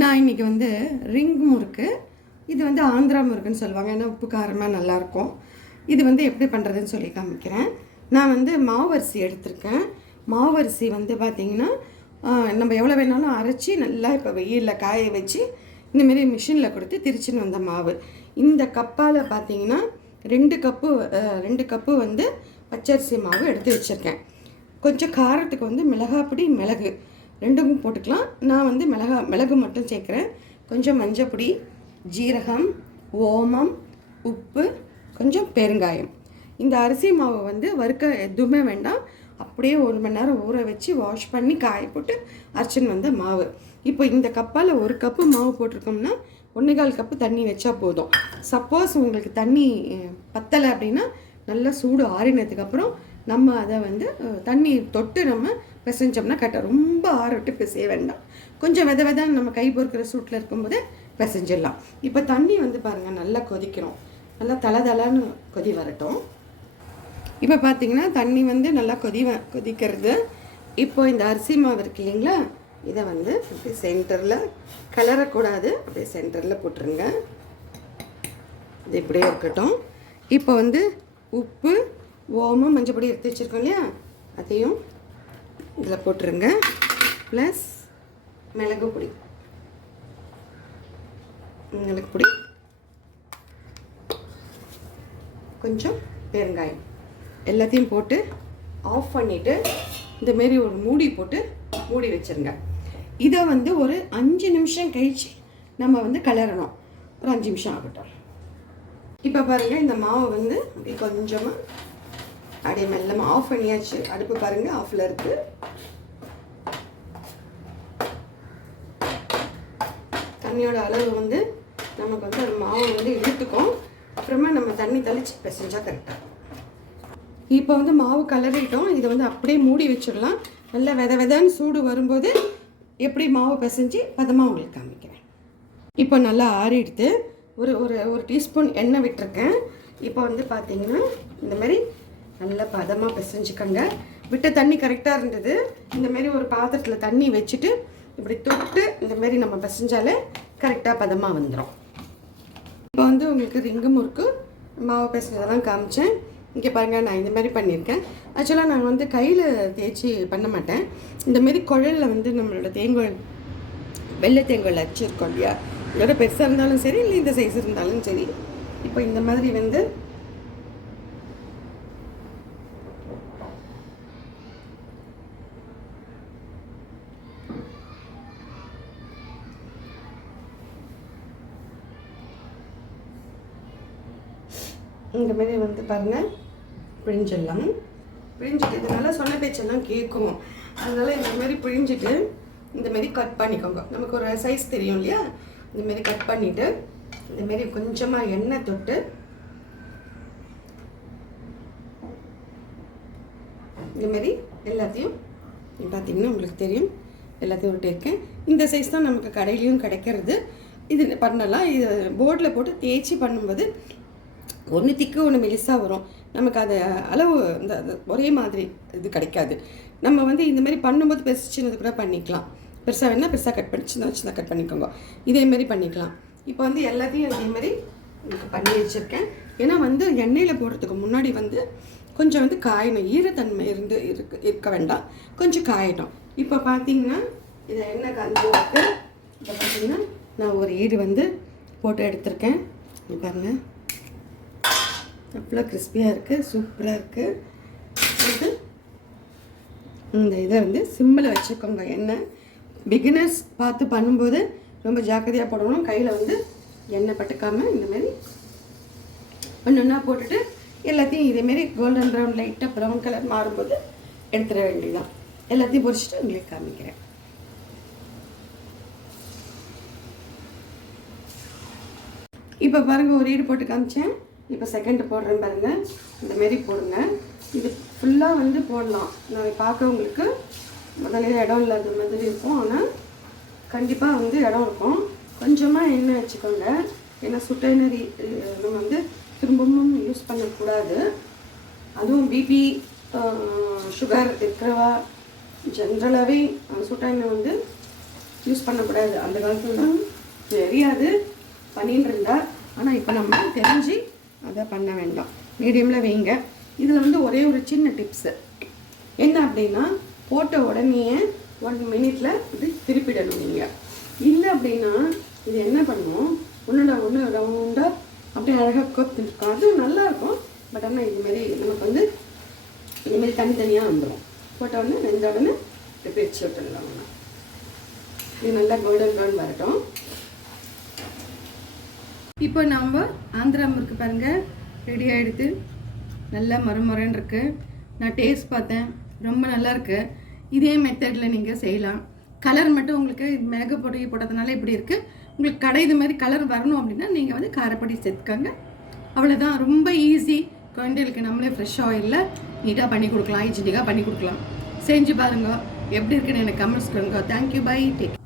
நான் இன்னைக்கு வந்து ரிங் முறுக்கு. இது வந்து ஆந்திரா முறுக்குன்னு சொல்லுவாங்க. ஏன்னா உப்பு காரமாக நல்லாயிருக்கும் இது வந்து எப்படி பண்ணுறதுன்னு சொல்லி காமிக்கிறேன். நான் வந்து மாவரிசி எடுத்திருக்கேன். மாவரிசி வந்து பார்த்திங்கன்னா நம்ம எவ்வளோ வேணாலும் அரைச்சி நல்லா இப்போ வெயிலில் காய வச்சு இந்தமாரி மிஷினில் கொடுத்து திரிச்சின்னு வந்த மாவு. இந்த கப்பால் பார்த்தீங்கன்னா ரெண்டு கப்பு ரெண்டு கப்பு வந்து பச்சரிசி மாவு எடுத்து வச்சுருக்கேன். கொஞ்சம் காரத்துக்கு வந்து மிளகாப்பொடி மிளகு. ரெண்டும் போட்டுக்கலாம். நான் வந்து மிளகா மிளகு மட்டும் சேர்க்குறேன். கொஞ்சம் மஞ்சப்பொடி ஜீரகம் ஓமம் உப்பு கொஞ்சம் பெருங்காயம். இந்த அரிசி மாவு வந்து வறுக்க எதுவுமே வேண்டாம். அப்படியே ஒரு மணி நேரம் ஊற வச்சு வாஷ் பண்ணி காய போட்டு அரைச்சின்னு வந்த மாவு. இப்போ இந்த கப்பால் ஒரு கப்பு மாவு போட்டிருக்கோம்னா ஒன்றுகால் கப்பு தண்ணி வச்சா போதும். சப்போஸ் உங்களுக்கு தண்ணி பத்தலை அப்படின்னா நல்லா சூடு ஆறினதுக்கப்புறம் நம்ம அதை வந்து தண்ணி தொட்டு நம்ம பிசைஞ்சோம்னா கரெக்டாக ரொம்ப ஆற விட்டு பிசைய வேண்டாம். கொஞ்சம் வித விதன்னு நம்ம கை பொறுக்கிற சூட்டில் இருக்கும்போது பிசைஞ்சிடலாம். இப்போ தண்ணி வந்து பாருங்கள் நல்லா கொதிக்கிறோம் நல்லா தலை தலைன்னு கொதி வரட்டும். இப்போ பார்த்தீங்கன்னா தண்ணி வந்து நல்லா கொதி கொதிக்கிறது. இப்போ இந்த அரிசி மாவு இருக்கு இல்லைங்களா? இதை வந்து அப்படியே சென்டரில் கலரக்கூடாது. அப்படியே சென்டரில் போட்டுருங்க. இது இப்படியே இருக்கட்டும். இப்போ வந்து உப்பு ஓமம் மஞ்சப்பொடி எடுத்து வச்சுருக்கோம் இல்லையா? அதையும் இதில் போட்டுருங்க. ப்ளஸ் மிளகு பொடி. மிளகு பொடி. கொஞ்சம் பெருங்காயம். எல்லாத்தையும் போட்டு ஆஃப் பண்ணிவிட்டு இந்தமாரி ஒரு மூடி போட்டு மூடி வச்சுருங்க. இதை வந்து ஒரு அஞ்சு நிமிஷம் கழித்து நம்ம வந்து கலரணும். ஒரு அஞ்சு நிமிஷம் ஆகட்டும். இப்போ பாருங்கள் இந்த மாவு வந்து கொஞ்சமாக அப்படியே மெல்லமாக ஆஃப் பண்ணியாச்சு. அடுப்பு பாருங்கள் ஆஃபில் இருக்குது தண்ணியோட அளவு வந்து நமக்கு வந்து அந்த மாவு வந்து இழுத்துக்கும். அப்புறமா நம்ம தண்ணி தெளிச்சு பிசைஞ்சா கரெக்டாக இப்போ வந்து மாவு கலரிட்டோம் இதை வந்து அப்படியே மூடி வச்சிடலாம். நல்லா வித விதன்னு சூடு வரும்போது எப்படி மாவு பிசைஞ்சு பதமாக உங்களுக்கு காமிக்கிறேன். இப்போ நல்லா ஆறிடுத்து ஒரு ஒரு ஒரு டீஸ்பூன் எண்ணெய் விட்டுருக்கேன். இப்போ வந்து பார்த்தீங்கன்னா இந்த மாதிரி நல்லா பதமாக பிசைஞ்சுக்கோங்க. விட்ட தண்ணி கரெக்டாக இருந்தது. இந்தமாரி ஒரு பாத்திரத்தில் தண்ணி வச்சுட்டு இப்படி தொட்டு இந்தமாரி நம்ம பிசைஞ்சாலே கரெக்டாக பதமாக வந்துடும் இப்போ வந்து உங்களுக்கு ரிங்கு முறுக்கு மாவு பிசைஞ்சதெல்லாம் காமிச்சேன். இங்கே பாருங்கள் நான் இந்த மாதிரி பண்ணியிருக்கேன். ஆக்சுவலாக நான் வந்து கையில் தேய்ச்சி பண்ண மாட்டேன். இந்தமாரி குழலில் வந்து நம்மளோட தேங்கோல் வெள்ளை தேங்காய் அரைச்சிருக்கோம் இல்லையா? இதோட பெருசாக இருந்தாலும் சரி இல்லை இந்த சைஸ் இருந்தாலும் சரி. இப்போ இந்த மாதிரி வந்து இந்த மாதிரி வந்து பாருங்கள் பிழிஞ்சிடலாம். பிழிஞ்சிட்டு இதனால சொன்ன பேச்செல்லாம் கேட்கும். அதனால இந்த மாதிரி பிழிஞ்சிட்டு இந்த மாதிரி கட் பண்ணிக்கோங்க. நமக்கு ஒரு சைஸ் தெரியும் இல்லையா? இந்த மாதிரி கட் பண்ணிவிட்டு இந்த மாதிரி கொஞ்சமாக எண்ணெய் தொட்டு இந்த மாதிரி எல்லாத்தையும் பார்த்தீங்கன்னா உங்களுக்கு தெரியும். எல்லாத்தையும் விட்டுருக்கேன் இந்த சைஸ் தான் நமக்கு கடையிலையும் கிடைக்கிறது. இது பண்ணலாம். இது போர்டில் போட்டு தேய்ச்சி பண்ணும்போது ஒன்று திக்கு ஒன்று மெலிசாக வரும். நமக்கு அது அளவு இந்த ஒரே மாதிரி இது கிடைக்காது. நம்ம வந்து இந்த மாதிரி பண்ணும்போது பெருசு சின்னது கூட பண்ணிக்கலாம். பெருசாக வேணால் பெருசாக கட் பண்ணி சின்ன சின்ன கட் பண்ணிக்கோங்க. இதே மாதிரி பண்ணிக்கலாம். இப்போ வந்து எல்லாத்தையும் அதே மாதிரி பண்ணி வச்சுருக்கேன். ஏன்னா வந்து எண்ணெயில் போடுறதுக்கு முன்னாடி வந்து கொஞ்சம் வந்து காயணும். ஈரத்தன்மை இருந்து இருக்கு இருக்க வேண்டாம். கொஞ்சம் காயட்டும் இப்போ பார்த்தீங்கன்னா இதை எண்ணெய் காய்ஞ்சி இருக்கு இப்போ பார்த்தீங்கன்னா நான் ஒரு ஈடு வந்து போட்டு எடுத்திருக்கேன். பாருங்கள் அவ்வளோ கிறிஸ்பியாக இருக்குது சூப்பராக இருக்குது இந்த இதை வந்து சிம்மில் வச்சுக்கோங்க. எண்ணெய் பிகினர்ஸ் பார்த்து பண்ணும்போது ரொம்ப ஜாக்கிரதையாக போடணும். கையில் வந்து எண்ணெய் பட்டுக்காமல் இந்த மாதிரி ஒன்று ஒன்றா போட்டுட்டு எல்லாத்தையும் இதேமாரி கோல்டன் ப்ரௌன் லைட்டாக ப்ரௌன் கலர் மாறும்போது எடுத்துட வேண்டியதான் எல்லாத்தையும் பொரிச்சிட்டு உங்களுக்கு காமிக்கிறேன். இப்போ பாருங்கள் ஒரு ஈடு போட்டு காமிச்சேன். இப்போ செகண்ட் போடுறேன் பாருங்கள் இந்த மாரி போடுங்க. இது ஃபுல்லாக வந்து போடலாம். நான் பார்க்க உங்களுக்கு முதல்ல இடம் இல்லாத மாதிரி இருக்கும். ஆனால் கண்டிப்பாக வந்து இடம் இருக்கும். கொஞ்சமாக எண்ணெய் வச்சுக்கோங்க. ஏன்னா சுட்ட நம்ம வந்து திரும்பவும் யூஸ் பண்ணக்கூடாது. அதுவும் பிபி சுகர் இருக்கிறவா ஜென்ரலாகவே சுட்டெண்ணெய் வந்து யூஸ் பண்ணக்கூடாது. அந்த காலத்துலலாம் தெரியாது. பண்ணின்னு இருந்தால் ஆனால் இப்போ நம்ம தெரிஞ்சு அதை பண்ண வேண்டாம். மீடியமில் வைங்க. இதில் வந்து ஒரே ஒரு சின்ன டிப்ஸு என்ன அப்படின்னா போட்ட உடனே ஒன் மினிட்ல இது திருப்பிடணும் நீங்கள் இல்லை அப்படின்னா இது என்ன பண்ணுவோம் ஒன்றோட ஒன்று ரவுண்டாக அப்படியே அழகாக கோத்துருக்கும் அது நல்லா இருக்கும் பட் ஆனால் இது மாதிரி நமக்கு வந்து இதுமாரி தனித்தனியாக வந்துடும் போட்ட உடனே வெந்த உடனே இப்படி பிரித்து விட்டுடலாம். இது நல்லா கோல்டன் ப்ரௌன் வரட்டும். இப்போ நம்ம ஆந்திரா முறுக்கு பாருங்க. ரெடி ஆகிடுது நல்லா மரமரன்னு இருக்கு. நான் டேஸ்ட் பார்த்தேன். ரொம்ப நல்லா இருக்கு. இதே மெத்தடில் நீங்கள் செய்யலாம். கலர் மட்டும் உங்களுக்கு மிளகு பொடி போட்டதுனால இப்படி இருக்குது உங்களுக்கு கடை இது மாதிரி கலர் வரணும் அப்படின்னா நீங்கள் வந்து காரப்பொடி சேர்த்துக்கோங்க. அவ்வளோதான் ரொம்ப ஈஸி குழந்தைகளுக்கு நம்மளே ஃப்ரெஷ் ஆயிலில் நீட்டாக பண்ணி கொடுக்கலாம். ஹைஜீனிக்காக பண்ணி கொடுக்கலாம். செஞ்சு பாருங்க. எப்படி இருக்குன்னு எனக்கு கமெண்ட்ஸ் கொடுங்க. Thank you bye take